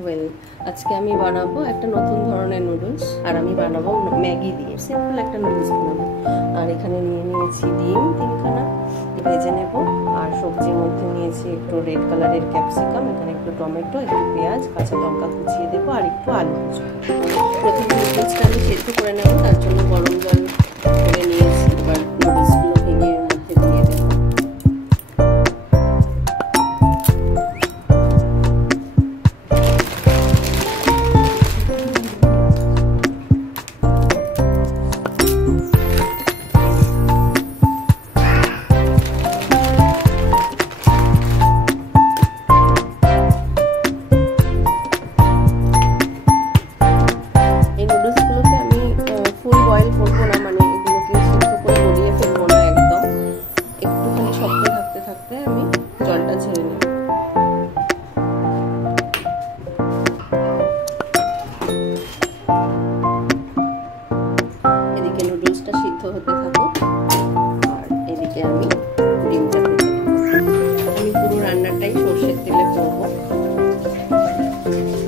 Well, আজকে আমি বানাবো একটা নতুন ধরনের নুডলস, আর আমি বানাবো ম্যাগি দিয়ে সিম্পল একটা নুডলস বানাবো। আর এখানে নিয়ে নিয়েছি ডিম 3খানা, ভেজে নেব। আর সবজির মধ্যে নিয়েছি একটু রেড কালারের ক্যাপসিকাম, এখানে একটু টমেটো, একটু পেঁয়াজ, কাঁচা লঙ্কা কুচিয়ে দেবো, আর একটু আলু কুচি। প্রথমে নুডলসটা আমি সেদ্ধ করে নেব, তার জন্য গরম জল করে নিয়েছি। এবার নুডলসগুলো ভেঙে এর মধ্যে দিয়ে দেবো। এদিকে নুডলসটা সিদ্ধ হতে থাকুক, আর এদিকে আমি ডিমটা ভেজে নেব। আমি পুরো রান্নাটাই সর্ষের তেলে করবো।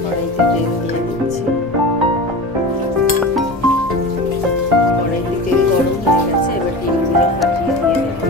কড়াইতে তেল দিয়ে দিচ্ছি। কড়াইতে তেল গরম হয়ে গেছে, এবার ডিমগুলো ফাটিয়ে দিয়ে দেব।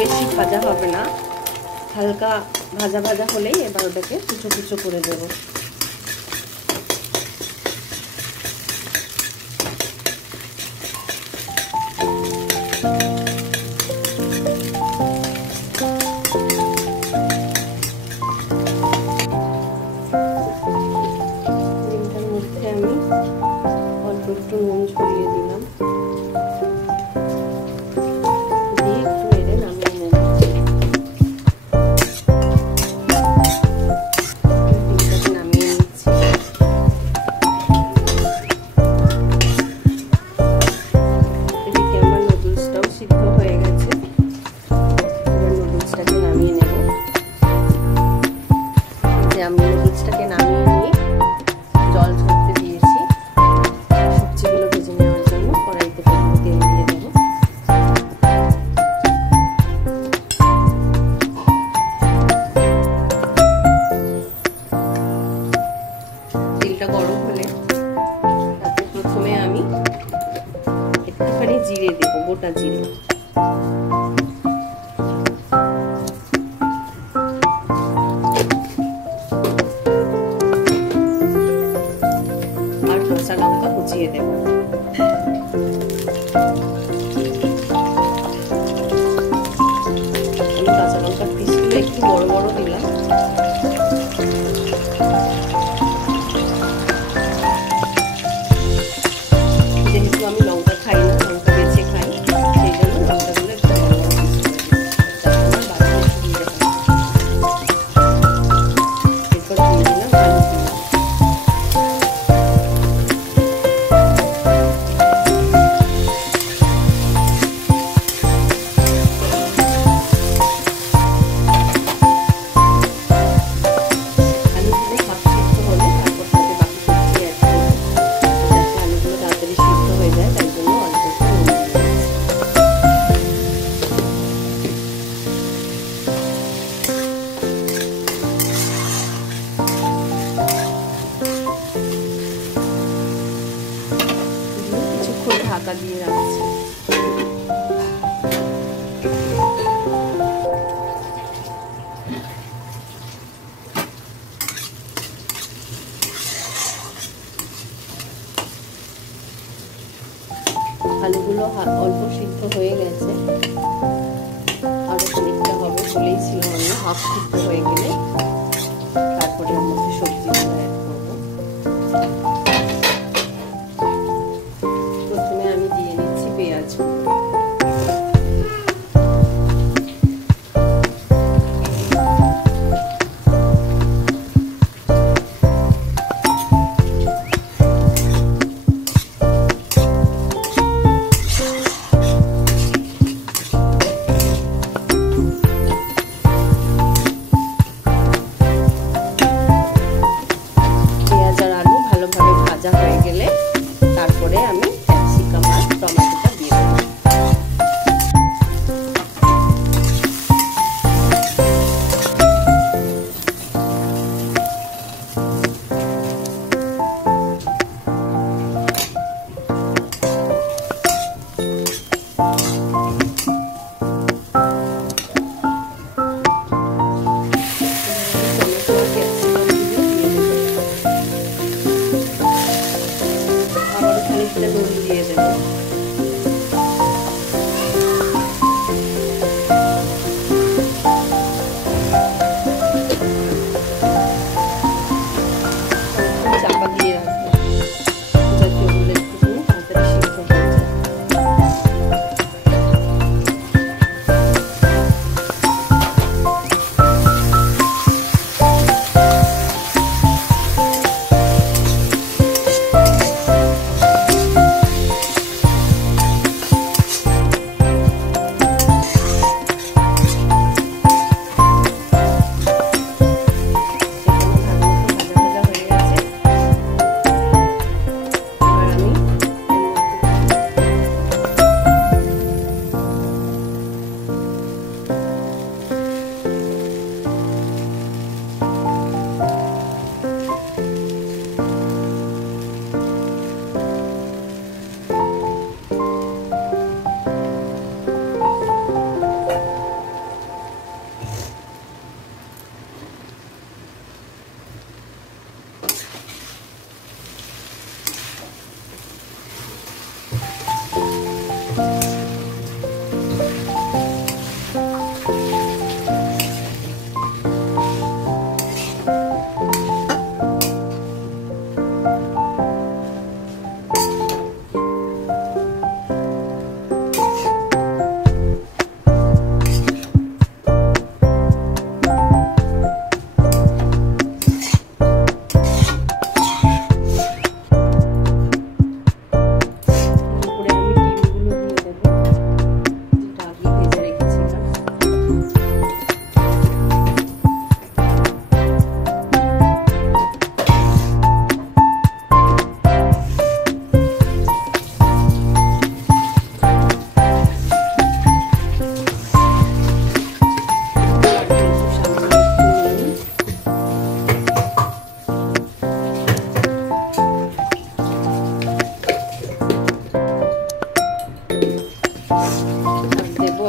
বেশি ভাজা হবে না, হালকা ভাজা ভাজা হলেই এবার ওটাকে কুচো কুচো করে দেবো। ডিমটার মধ্যে আমি অল্প একটু নুন ছড়িয়ে দিলাম, আমি নুডলসটাকে নামিয়ে নিয়ে জল ঝরতে দিয়েছি সবজিগুলো ভেজে নেওয়ার জন্য। কড়াইতে তেল দিয়ে দেবো। তেলটা গরম হলে তাতে প্রথমে আমি একটুখানি জিরে দেবো, গোটা জিরে। কাঁচা লঙ্কা কুচিয়ে দেব। আমি কাঁচা লঙ্কার পিসগুলো একটু বড় বড় দিলাম। যেহেতু আমি লঙ্কা খাই না, লঙ্কা বেছে খাই, সেই জন্য লঙ্কাগুলো একটু বড় বড় পিস করে দিচ্ছি, যাতে আমার বাড়িতে সুবিধা হয়। এরপর দিয়ে দিলাম আলু। ঢাকা দিয়ে রাখছি। আলুগুলো অল্প সিদ্ধ হয়ে গেছে, আরো খানিকটা হবে বলেইছিলাম আমি। হাফ সিদ্ধ হয়ে গেলে তারপরে ওর মধ্যে সবজিগুলো অ্যাড করবো। প্রথমে আমি দিয়ে নিচ্ছি পেঁয়াজ। হয়ে গেলে তারপরে আমি ক্যাপসিকাম আর টমেটোটা দিয়ে দেবো। নুন দিয়ে দেব। চাপা দিয়ে রাখবো যাতে ওগুলো একটু তাড়াতাড়ি সিদ্ধ হয়ে যায়।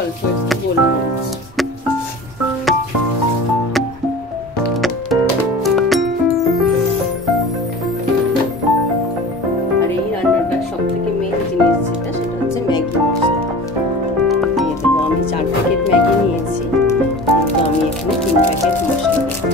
অল্প একটু গোলমরিচ। আর এই রান্নাটার সব থেকে মেন জিনিস যেটা, সেটা হচ্ছে ম্যাগি মশলা দিয়ে দেবো। আমি 4 প্যাকেট ম্যাগি নিয়েছি, কিন্তু আমি এখানে 3 প্যাকেট মশলা দেবো।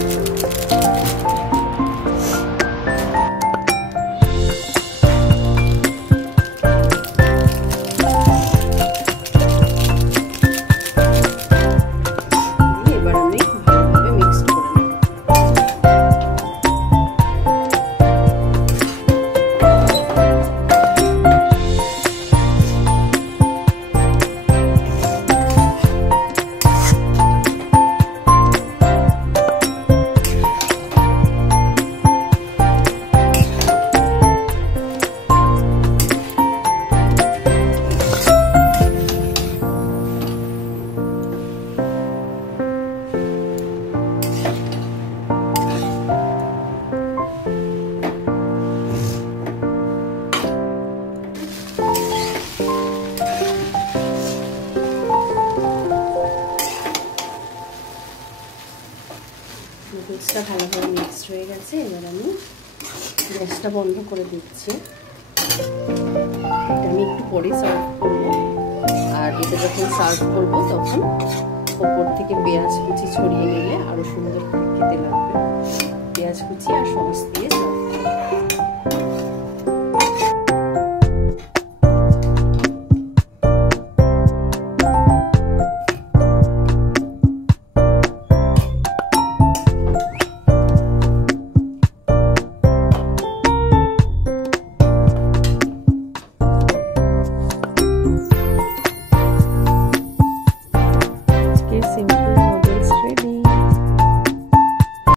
নুডলসটা ভালোভাবে মিক্সড হয়ে গেছে। এবার আমি গ্যাসটা বন্ধ করে দিচ্ছি। এটা আমি একটু পরে সার্ভ করবো। আর এটা যখন সার্ভ করবো তখন ওপর থেকে পেঁয়াজ কুচি ছড়িয়ে নিলে আরো সুন্দর করে খেতে লাগবে। পেঁয়াজ কুচি আর সস দিয়ে